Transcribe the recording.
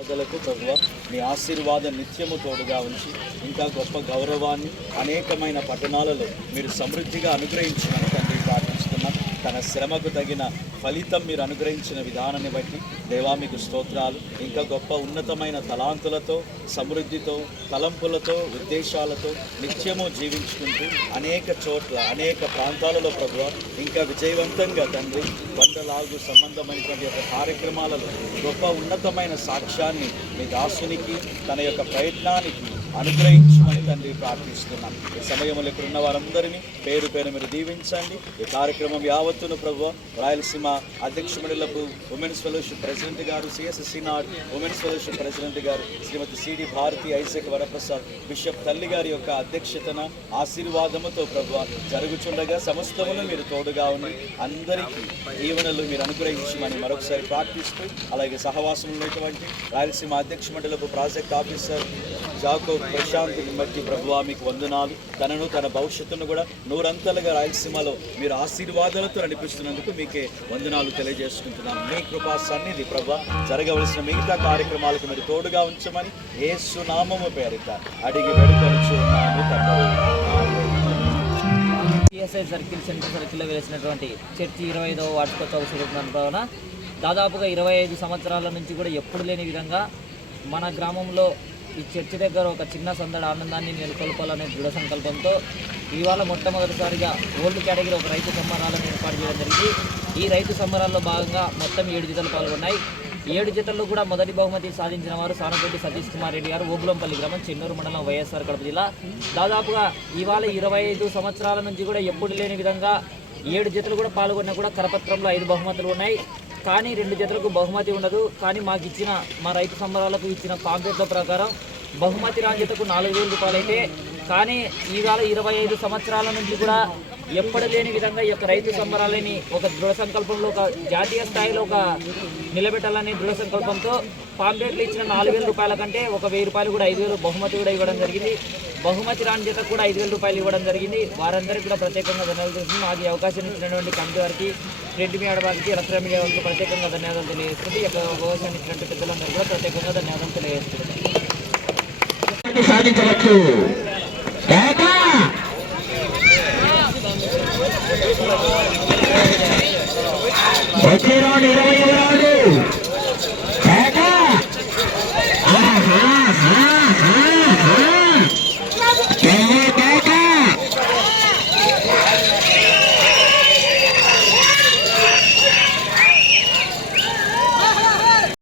ప్రజలకు ప్రభువా మీ ఆశీర్వాదం నిత్యము తోడుగా ఉంచి ఇంకా గొప్ప గౌరవాన్ని అనేకమైన పట్టణాలలో మీరు సమృద్ధిగా అనుగ్రహించమని తండ్రి ప్రార్థిస్తున్నాం. తన శ్రమకు తగిన ఫలితం మీరు అనుగ్రహించిన విధానాన్ని బట్టి దేవా మీకు స్తోత్రాలు. ఇంకా గొప్ప ఉన్నతమైన తలాంతులతో, సమృద్ధితో, తలంపులతో, ఉద్దేశాలతో నిత్యము జీవించుకుంటూ అనేక చోట్ల అనేక ప్రాంతాలలో ప్రభువా ఇంకా విజయవంతంగా తండ్రి వందలాగు సంబంధమైనటువంటి యొక్క కార్యక్రమాలలో గొప్ప ఉన్నతమైన సాక్ష్యాన్ని మీ దాసునికి తన యొక్క ప్రయత్నానికి అనుగ్రహించమని తండ్రి ప్రార్థిస్తున్నాం. ఈ సమయంలో ఇక్కడ ఉన్న వారందరినీ పేరు పేరు మీరు దీవించండి. ఈ కార్యక్రమం యావత్తును ప్రభువా రాయలసీమ అధ్యక్ష మండలపు ఉమెన్స్ ఫెలోషిప్ ప్రెసిడెంట్ గారు, సిఎస్ఎస్సి నాట్ ఉమెన్స్ ఫెలోషిప్ ప్రెసిడెంట్ గారు Srimathi CD Bharathi Isaac Varaprasad bishop తల్లి గారి యొక్క అధ్యక్షతన ఆశీర్వాదముతో ప్రభువా జరుగుచుండగా సమస్తమును మీరు తోడుగా ఉండి అందరికీ దీవెనలు మీరు అనుగ్రహించమని మరొకసారి ప్రార్థిస్తూ, అలాగే సహవాసంలో ఉన్నటువంటి రాయలసీమ అధ్యక్ష మండలపు ప్రాజెక్ట్ ఆఫీసర్ జాకో ప్రశాంత్ని బట్టి ప్రభువా మీకు వందనాలు. తనను తన భవిష్యత్తును కూడా నూరంతలుగా రాయలసీమలో మీరు ఆశీర్వాదాలతో నడిపిస్తున్నందుకు మీకే వందనాలు తెలియజేసుకుంటున్నాను. మీ కృపా సన్నిధి ప్రభువా జరగవలసిన మిగతా కార్యక్రమాలకు మీరు తోడుగా ఉంచమని యేసు నామము పేరిట అడిగి వేడుకొనుచున్నాము తండ్రి. సిఎస్ఐ సర్కిల్ సెంటర్ సర్కిల్లో వేసినటువంటి చర్చి 25వ వార్షికోత్సవ శుభాకాంక్షలు దాదాపుగా 25 సంవత్సరాల నుంచి కూడా ఎప్పుడు లేని విధంగా మన గ్రామంలో ఈ చర్చి దగ్గర ఒక చిన్న సందడి ఆనందాన్ని నెలకొల్పాలనే దృఢ సంకల్పంతో ఇవాళ మొట్టమొదటిసారిగా ఓల్డ్ కేటగిరీ ఒక రైతు సంబరాలను ఏర్పాటు చేయడం జరిగింది. ఈ రైతు సంబరాల్లో భాగంగా మొత్తం 7 జతలు పాల్గొన్నాయి. 7 జతల్లో కూడా మొదటి బహుమతి సాధించిన వారు సానపేటి సతీష్ కుమార్ రెడ్డి గారు, ఓబులంపల్లి గ్రామం, చెన్నూరు మండలం, వైఎస్ఆర్ కడప జిల్లా. దాదాపుగా ఇవాళ 25 సంవత్సరాల నుంచి కూడా ఎప్పుడు లేని విధంగా 7 జతలు కూడా పాల్గొన్నా కూడా కరపత్రంలో 5 బహుమతులు ఉన్నాయి. కానీ 2 జతలకు బహుమతి ఉండదు. కానీ మాకు ఇచ్చిన మా రైతు సంబరాలకు ఇచ్చిన కాంట్రాక్ట్ల ప్రకారం బహుమతి రాని జతకు 4,000 రూపాయలు అయితే, కానీ ఈవేళ 25 సంవత్సరాల నుంచి కూడా ఎప్పుడు లేని విధంగా ఈ యొక్క రైతు సంబరాలని ఒక దృఢ సంకల్పంలో ఒక జాతీయ స్థాయిలో ఒక నిలబెట్టాలనే దృఢ సంకల్పంతో పాంప్లెట్లు ఇచ్చిన 4,000 రూపాయల కంటే ఒక 1,000 రూపాయలు కూడా 5,000 బహుమతి కూడా ఇవ్వడం జరిగింది. బహుమతి రాని జతకు కూడా 5,000 రూపాయలు ఇవ్వడం జరిగింది. వారందరికీ కూడా ప్రత్యేకంగా ధన్యవాదాలు తెలుస్తుంది. మాకు అవకాశం ఇచ్చినటువంటి కమిటీ వారికి, ప్రింట్ మీడియా వారికి, ఎలక్ట్రానిక్ మీడియా వారికి ప్రత్యేకంగా ధన్యవాదాలు తెలియజేస్తుంది. ఈ యొక్క అవకాశాన్ని ఇచ్చినటువంటి పెద్దలందరూ కూడా ప్రత్యేకంగా ధన్యవాదాలు తెలియజేస్తుంది. సాధించవచ్చు. వచ్చే 20